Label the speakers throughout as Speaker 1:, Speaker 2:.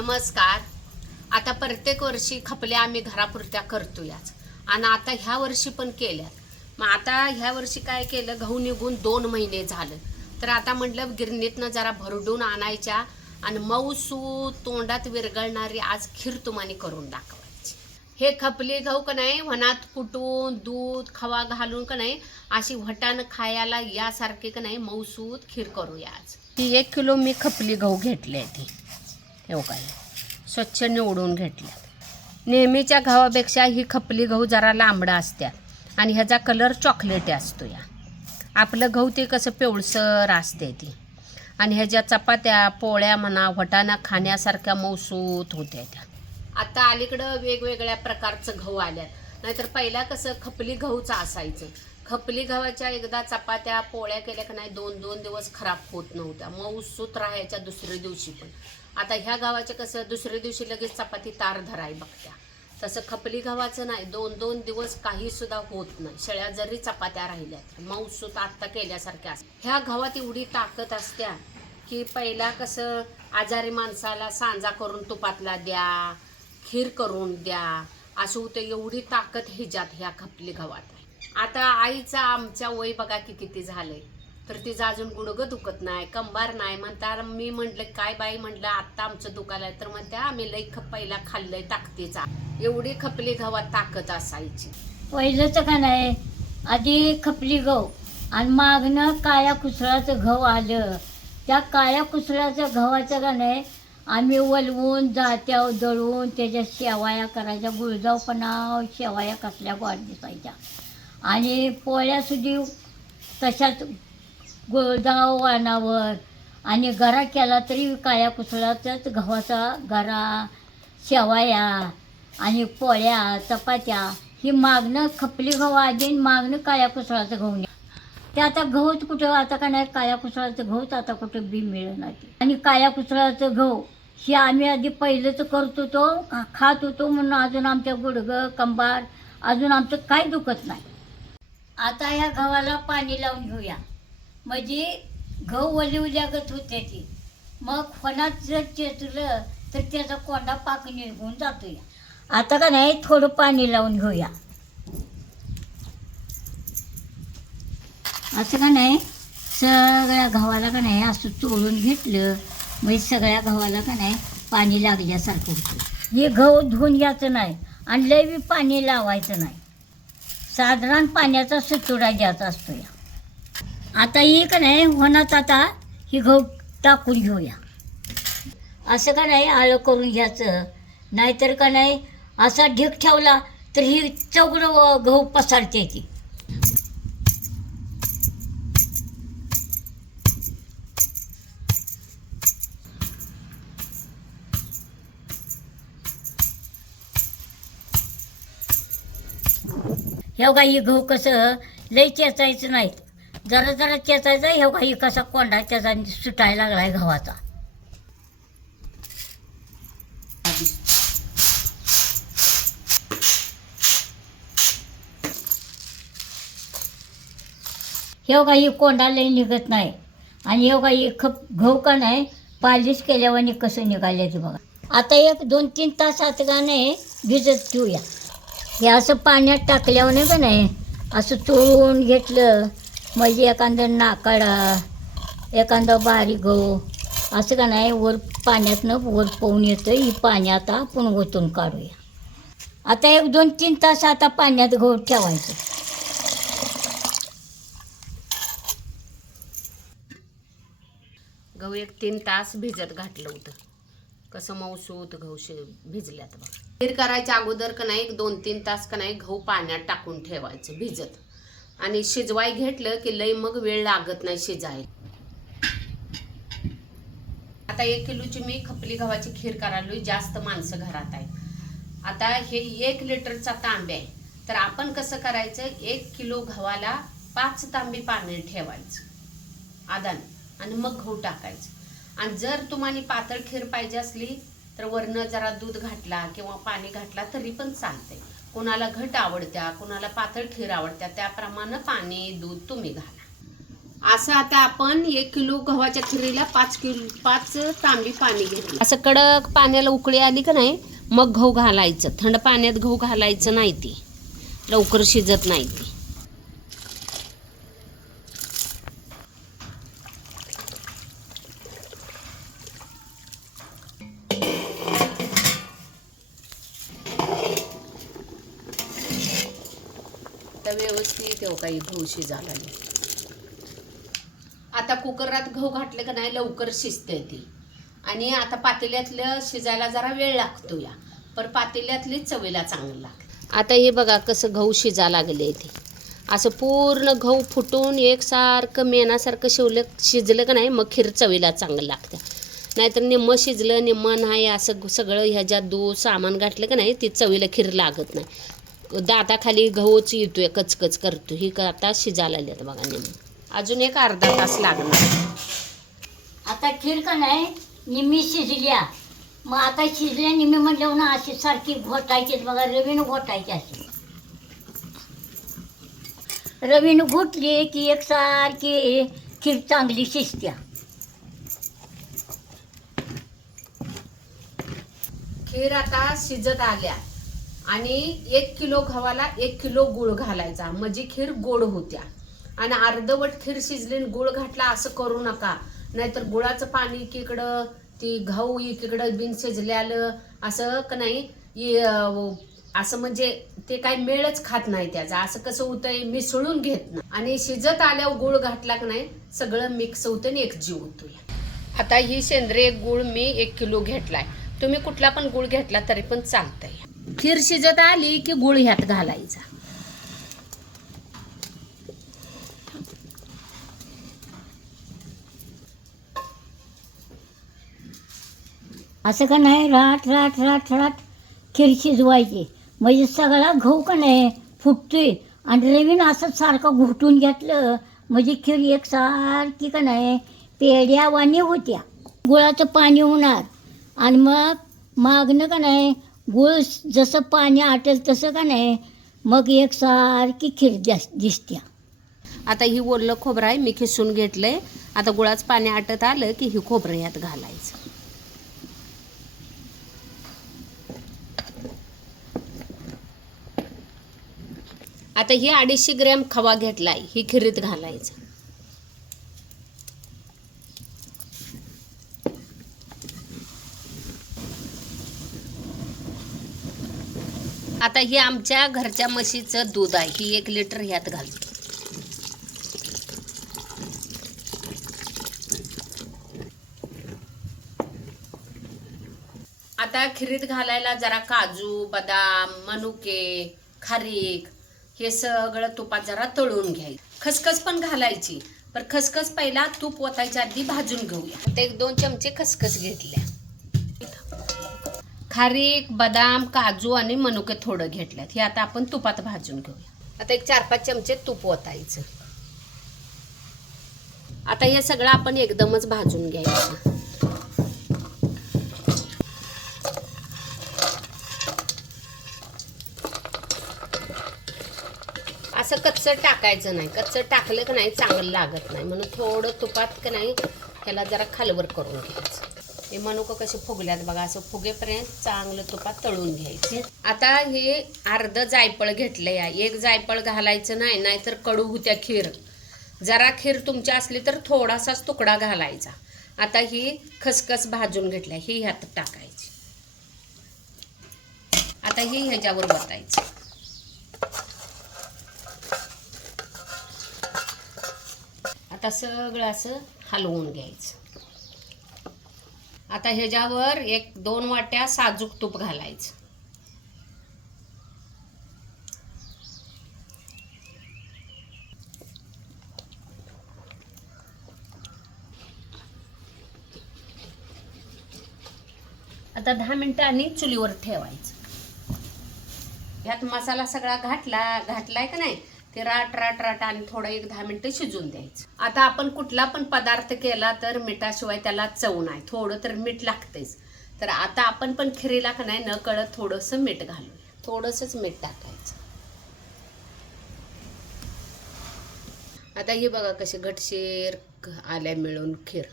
Speaker 1: नमस्कार. आता प्रत्येक वर्षी खपल्या आम्ही घरापुरत्या करतोयाच. आणि आता ह्या वर्षी पण केल्यात. मग आता ह्या वर्षी काय केलं? गहू निघून दोन महिने झालं. तर आता म्हटलं गिरणीतनं जरा भरडून आणायच्या आणि मऊसू तोंडात विरघळणारी आज खीर तुमाने करून दाखवायची. हे खपली गहू का नाही? वनात कुटून दूध खवा घालून का नाही? अशी वटानं खायला यासारखे का नाही? मऊसूत खीर करूया आज. ती एक किलो मी खपली गहू घेतली ती. हे काय स्वच्छ निवडून घेतल्यात नेहमीच्या गव्हापेक्षा ही खपली गहू जरा लांबडा असत्यात आणि ह्याचा कलर चॉकलेटी असतो या. आपलं गहू ते कसं पिवळसर असते ती. आणि ह्याच्या चपात्या पोळ्या म्हणा वटाणा खाण्यासारख्या मौसूत होत्या त्या. आता अलीकडं वेगवेगळ्या प्रकारचं गहू आल्यात. नाहीतर पहिला कसं खपली गहूचं असायचं. खपली गव्हाच्या एकदा चपात्या पोळ्या केल्या का नाही दोन दोन दिवस खराब होत नव्हत्या. मऊसूत राहायच्या दुसऱ्या दिवशी पण. आता ह्या गावाचं कसं दुसऱ्या दिवशी लगेच चपाती तार धराय बघत्या. तसं खपली गव्हाचं नाही दोन दोन दिवस काही सुद्धा होत नाही. शेळ्या जरी चपात्या राहिल्या तर मऊसूत आत्ता केल्यासारख्या असतात. ह्या गव्हात एवढी ताकद असत्या की पहिला कसं आजारी माणसाला सांजा करून तुपातला द्या खीर करून द्या असं होतं एवढी ताकद हिजात ह्या खपली गव्हात आहे आता आईचा आमच्या वय बघा की किती झालंय. तर तिचं अजून गुडगं दुखत नाही कंबार नाही. म्हणता मी म्हटलं काय बाई म्हटलं आत्ता आमचं दुखालंय तर म्हणते आम्ही लई खप पहिला खाल्लंय ताकदीचा. एवढी खपली गव्हात ताकद असायची.
Speaker 2: पहिलंच का नाही? आधी खपली गहू. आणि मागणं काळ्या कुसळाचं गहू आलं. त्या काळ्या कुसळाचं गव्हाचं का नाही? आम्ही वलवून जात्या दळून त्याच्या शेवाया करायच्या. गुळजावपणा शेवाया कसल्या गोड दिसायच्या. आणि पोळ्यासुद्धी तशाच गुळजाव वाणावर आणि गरा केला तरी काळ्या कुसळाचाच गव्हाचा गरा शेवाया आणि पोळ्या चपात्या ही मागणं खपली गहू आधी आणि मागणं काळ्या कुसळाचं गहू ते आता गहूच कुठं आता का नाही काया कुसळाचं गहूच आता कुठं बी मिळत नाही. आणि काळ्या कुसळाचं गहू हे आम्ही आधी पहिलंच करत होतो खात होतो म्हणून अजून आमच्या गुडघं कंबार अजून आमचं काही दुखत नाही. आता या गव्हाला पाणी लावून घेऊया. म्हणजे गहू वली लागत होते ती. मग फणात जर चेचलं तर त्याचा कोंडा पाक निघून जातो या आता का नाही थोडं पाणी लावून घेऊया. असं का नाही? सगळ्या गव्हाला का नाही असं चोळून घेतलं म्हणजे सगळ्या गव्हाला का नाही पाणी लागल्यासारखं होतं. हे गहू धुवून घ्यायचं नाही आणि लय पाणी लावायचं नाही. साधारण पाण्याचा सुतुडा द्यायचा असतो या आता ही का नाही होणार आता ही गहू टाकून घेऊया. असं का नाही आलं करून घ्यायचं? नाहीतर का नाही असा ढीक ठेवला तर ही चौघडं गहू पसरते ती. हे का ही गहू कसं लई चेचायचं नाहीत. जरा जरा चेचायचं हे काही कसा कोंडा त्याचा सुटायला लागलाय गव्हाचा. हे काही ही कोंडा लई निघत नाही. आणि हे काही खप घऊ का नाही पालिश केल्यावर कसं निघाले ते बघा. आता एक दोन तीन तास आता का नाही भिजत ठेवूया. हे असं पाण्यात टाकल्यावर नाही का नाही असं चोळून घेतलं म्हणजे एखादं नाकाडा एखादा बारीक गहू असं का नाही वर पाण्यातनं वर पोहून येतं ही पाणी आता आपण ओतून काढूया. आता एक दोन तीन तास आता पाण्यात गहू ठेवायचं.
Speaker 1: गहू एक तीन तास भिजत घातलं होतं. कसं मऊसूत गहू शि भिजल्यात बघ. खीर करायच्या अगोदर का नाही एक दोन तीन तास का नाही गहू पाण्यात टाकून ठेवायचं भिजत. आणि शिजवाय घेतलं की लई मग वेळ लागत नाही शिजायला. आता एक किलोची मी खपली गव्हाची खीर करायलो जास्त माणसं घरात आहेत. आता हे एक लिटरचा तांबे आहे. तर आपण कसं करायचं? एक किलो गव्हाला पाच तांबे पाणी ठेवायचं. आदान. आणि मग गहू टाकायचं. आणि जर तुम्हाला पातळ खीर पाहिजे असली तर वरनं जरा दूध घातला किंवा पाणी घातला तरी पण चालतंय. कोणाला घट आवडत्या कोणाला पातळ खीर आवडत्या त्याप्रमाणे पाणी दूध तुम्ही घाला. असं आता आपण एक किलो गव्हाच्या खिरीला पाच किलो पाच तांबी पाणी घेतलं. असं कडक पाण्याला उकळी आली का नाही मग गहू घालायचं. थंड पाण्यात गहू घालायचं नाही ती. लवकर शिजत नाही ती. आता व्यवस्थित येऊ हो काही गहू शिजायला आता कुकरात गहू घातले का नाही लवकर शिजते ती. आणि आता पातेल्यातलं शिजायला जरा वेळ लागतो या पण पातेल्यातली चवीला चांगलं लागतं. आता हे बघा कसं गहू शिजा लागले ते. असं पूर्ण गहू फुटून एकसारखं मेनासारखं शिवलं शिजलं का नाही मग खीर चवीला चांगलं लागतं. नाहीतर निम्मं शिजलं निम्मं नाही असं सगळं ह्याच्यात दूध सामान घातलं का नाही ती चवीला खीर लागत नाही. दाताखाली गहूच येतोय कचकच करतो ही क- आता शिजायला लागल्यात बघा निम्म. अजून एक अर्धा तास लागणार.
Speaker 2: आता खीर का नाही? निम्मी शिजल्या. मग आता शिजल्या निम्मी म्हटल्यावर ना अशी सारखी घोटायची बघा रवीनं घोटायची अशी. रवीनं घोटली की एकसारखी खीर चांगली शिजत्या.
Speaker 1: खीर आता शिजत आल्या. आणि एक किलो गव्हाला एक किलो गुळ घालायचा. म्हणजे खीर गोड होत्या. आणि अर्धवट खीर शिजलीन गुळ घातला असं करू नका. नाहीतर गुळाचं पाणी एकीकडं ती घाऊ एकीकडं बिन शिजल्यालं असं का नाही असं म्हणजे ते काय मेळच खात नाही त्याचा. असं कसं होतंय मिसळून घेत ना आणि शिजत आल्यावर गुळ घातला की नाही सगळं मिक्स होतं आणि एक जीव होतोय. आता ही सेंद्रिय गुळ मी एक किलो घेतलाय. तुम्ही कुठला पण गुळ घेतला तरी पण चालतंय. खीर शिजत आली की गुळ ह्यात घालायचा.
Speaker 2: असं का नाही? राट राट राट राट खीर शिजवायची. म्हणजे सगळा घाऊ का नाही? फुटतोय. आणि रवीन असं सारखं घुटून घेतलं. म्हणजे खीर एक सारखी का नाही? पेड्या वाणी होत्या. गुळाचं पाणी होणार. आणि मग मागणं का नाही? गुळ जसं पाणी आटेल तसं का नाही मग एकसारखी खीर जास दिसत्या.
Speaker 1: आता ही ओलं खोबरं आहे मी खिसून घेतलंय. आता गुळाचं पाणी आटत आलं की ही खोबरं यात घालायचं. आता ही अडीचशे ग्रॅम खवा घेतलाय ही खिरीत घालायचं. आता हे आमच्या घरच्या म्हशीचं दूध आहे. ही एक लिटर ह्यात घालतो. आता खिरीत घालायला जरा काजू बदाम मनुके खारीक हे सगळं तुपात जरा तळून घ्यायचं. खसखस पण घालायची पण खसखस पहिला तूप ओतायच्या आधी भाजून घेऊया. ते एक दोन चमचे खसखस घेतल्या. खारीक बदाम काजू आणि मनुके थोडं घेतल्यात. हे आता आपण तुपात भाजून घेऊया. आता एक चार पाच चमचे तूप ओतायचं. आता हे सगळं आपण एकदमच भाजून घ्यायचं. असं कच्चं टाकायचं नाही. कच्चं टाकलं की नाही चांगलं लागत नाही. म्हणून थोडं तुपात का नाही ह्याला जरा खालवर करून घ्यायचं. हे मनुकं कसे फुगल्यात बघा असं फुगेपर्यंत चांगलं तुपात तळून घ्यायचे. आता हे अर्ध जायफळ घेतलं या. एक जायफळ घालायचं नाही नाहीतर कडू होत्या खीर. जरा खीर तुमची असली तर थोडासाच तुकडा घालायचा. आता ही खसखस भाजून घेतल्या ही ह्यात टाकायची. आता ही ह्याच्यावर बसायची आता सगळं असं हलवून घ्यायचं. आता ह्याच्यावर एक दोन वाट्या साजूक तूप घालायचं. आता दहा मिनटांनी आणि चुलीवर ठेवायचं. ह्यात मसाला सगळा घाटला घातलाय का नाही? ते राट राट राट आणि थोडं एक दहा मिनिटं शिजून द्यायचं. आता आपण कुठला पण पदार्थ केला तर मिठाशिवाय त्याला चव नाही. थोडं तर मीठ लागतेच तर आता आपण पण खिरीला का नाही न कळत थोडंसं मीठ घालूया थोडंसंच मीठ टाकायचं. आता ही बघा कशी घटशीर आल्या मिळून खीर.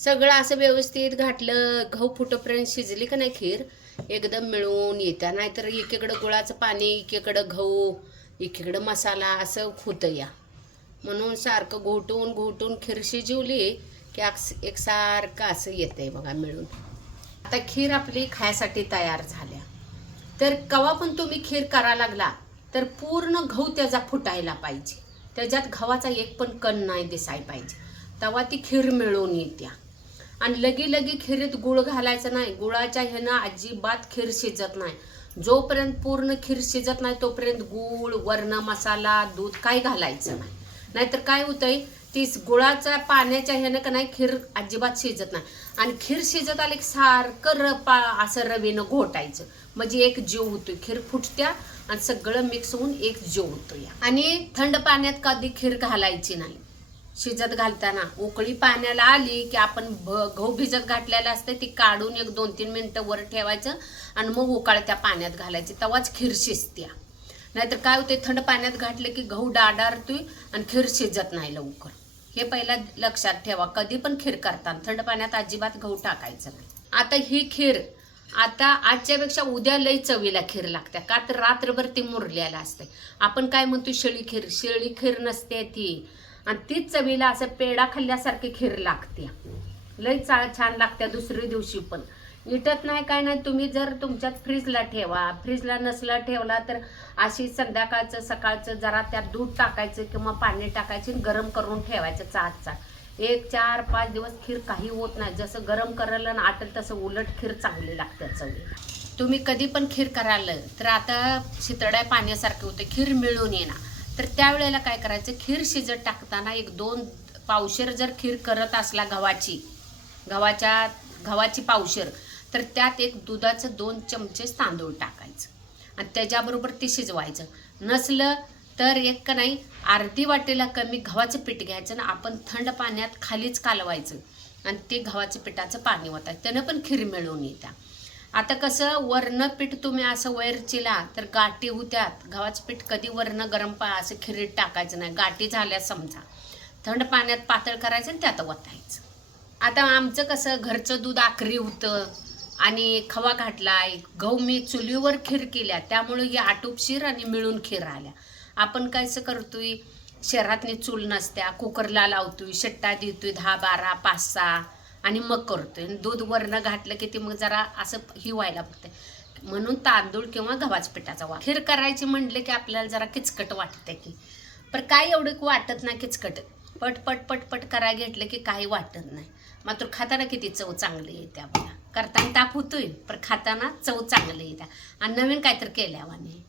Speaker 1: सगळं असं व्यवस्थित घातलं गहू फुटोपर्यंत शिजली का नाही खीर एकदम मिळून येत्या. नाहीतर एकीकडं गुळाचं पाणी एकीकडं गहू एकीकडं मसाला असं होतं या. म्हणून सारखं घोटून घोटून खीर शिजवली की अक्स- एकसारखं असं येतंय बघा मिळून. आता खीर आपली खायसाठी तयार झाल्या. तर कवा पण तुम्ही खीर करा लागला तर पूर्ण गहू त्याचा फुटायला पाहिजे. त्याच्यात गव्हाचा एक पण कण नाही दिसाय पाहिजे. तेव्हा ती खीर मिळून येत्या. आणि लगी लगी खिरीत गुळ घालायचं नाही. गुळाच्या ह्यानं अजिबात खीर शिजत नाही. जोपर्यंत पूर्ण खीर शिजत नाही तोपर्यंत गूळ वर्ण मसाला दूध काही घालायचं नाही. नाहीतर काय होतंय तीच गुळाचा पाण्याच्या ह्यानं का नाही खीर अजिबात शिजत नाही. आणि खीर शिजत आली की सारखं रपा असं रवीनं घोटायचं. म्हणजे एक जीव होतो खीर फुटत्या आणि सगळं मिक्स होऊन एक जीव होतो या आणि थंड पाण्यात कधी खीर घालायची नाही. शिजत घालताना. उकळी पाण्याला आली की आपण भ गहू भिजत घातलेलं असतं ती काढून एक दोन तीन मिनटं वर ठेवायचं आणि मग उकाळत्या पाण्यात घालायची. तेव्हाच खीर शिजत्या. नाहीतर काय होते थंड पाण्यात घातलं की गहू डाडारतोय आणि खीर शिजत नाही लवकर. हे पहिला लक्षात ठेवा. कधी पण खीर करताना थंड पाण्यात अजिबात गहू टाकायचं नाही. आता ही खीर आता आजच्यापेक्षा उद्या लई चवीला खीर लागते का तर रात्रभर ती मुरलेला असते आपण काय म्हणतो शेळी खीर? शेळी खीर नसते ती. आणि तीच चवीला असं पेढा खाल्ल्यासारखी खीर लागते. लई चा छान लागते दुसऱ्या दिवशी पण. इटत नाही काय नाही तुम्ही जर तुमच्यात फ्रीजला ठेवा. फ्रीजला नसला ठेवला तर अशी संध्याकाळचं सकाळचं जरा त्यात दूध टाकायचं किंवा पाणी टाकायचं आणि गरम करून ठेवायचं चाट चाट. एक चार पाच दिवस खीर काही होत नाही. जसं गरम करायला आणि आटल तसं उलट खीर चांगली लागते चवीला. तुम्ही कधी पण खीर कराल तर आता शितड्या पाण्यासारखी होते. खीर मिळून येणार. तर त्यावेळेला काय करायचं? खीर शिजत टाकताना एक दोन पावशेर जर खीर करत असला गव्हाची गव्हाच्या गव्हाची पावशेर तर त्यात एक दुधाचं दोन चमचेच तांदूळ टाकायचं. आणि त्याच्याबरोबर ते शिजवायचं. नसलं तर एक का नाही अर्धी वाटेला कमी गव्हाचं पीठ घ्यायचं आणि आपण थंड पाण्यात खालीच कालवायचं. आणि ते गव्हाच्या पिठाचं पाणी होतं त्यानं पण खीर मिळवून येत्या. आता कसं वरण पीठ तुम्ही असं वैर चिला तर गाठी होत्यात गव्हाचं पीठ कधी वर्ण गरम पा असं खिरीत टाकायचं नाही. गाठी झाल्या समजा. थंड पाण्यात पातळ करायचं आणि त्यात वतायचं. आता आमचं कसं घरचं दूध आखरी होतं आणि खवा घातलाय. गहू मी चुलीवर खीर केल्या. त्यामुळे ही आटूपशीर आणि मिळून खीर आल्या आपण कायचं करतोय? शहरातनी चूल नसत्या. कुकरला लावतोय. शेट्टा देतोय. दहा बारा पाच सहा. आणि मग करतोय. आणि दूध वरनं घातलं की ते मग जरा असं ही व्हायला बघते. म्हणून तांदूळ किंवा गव्हाच्या पिठाचा वापर. खीर करायची म्हणले की आपल्याला जरा किचकट वाटते की. पण काय एवढं वाटत नाही किचकट. पट पट पट पट करायला घेतलं की काही वाटत नाही. मात्र खाताना किती चव चांगली येते आपल्याला. करताना ताप होतोय पण खाताना चव चांगली येते. आणि नवीन काहीतरी केल्यावाने.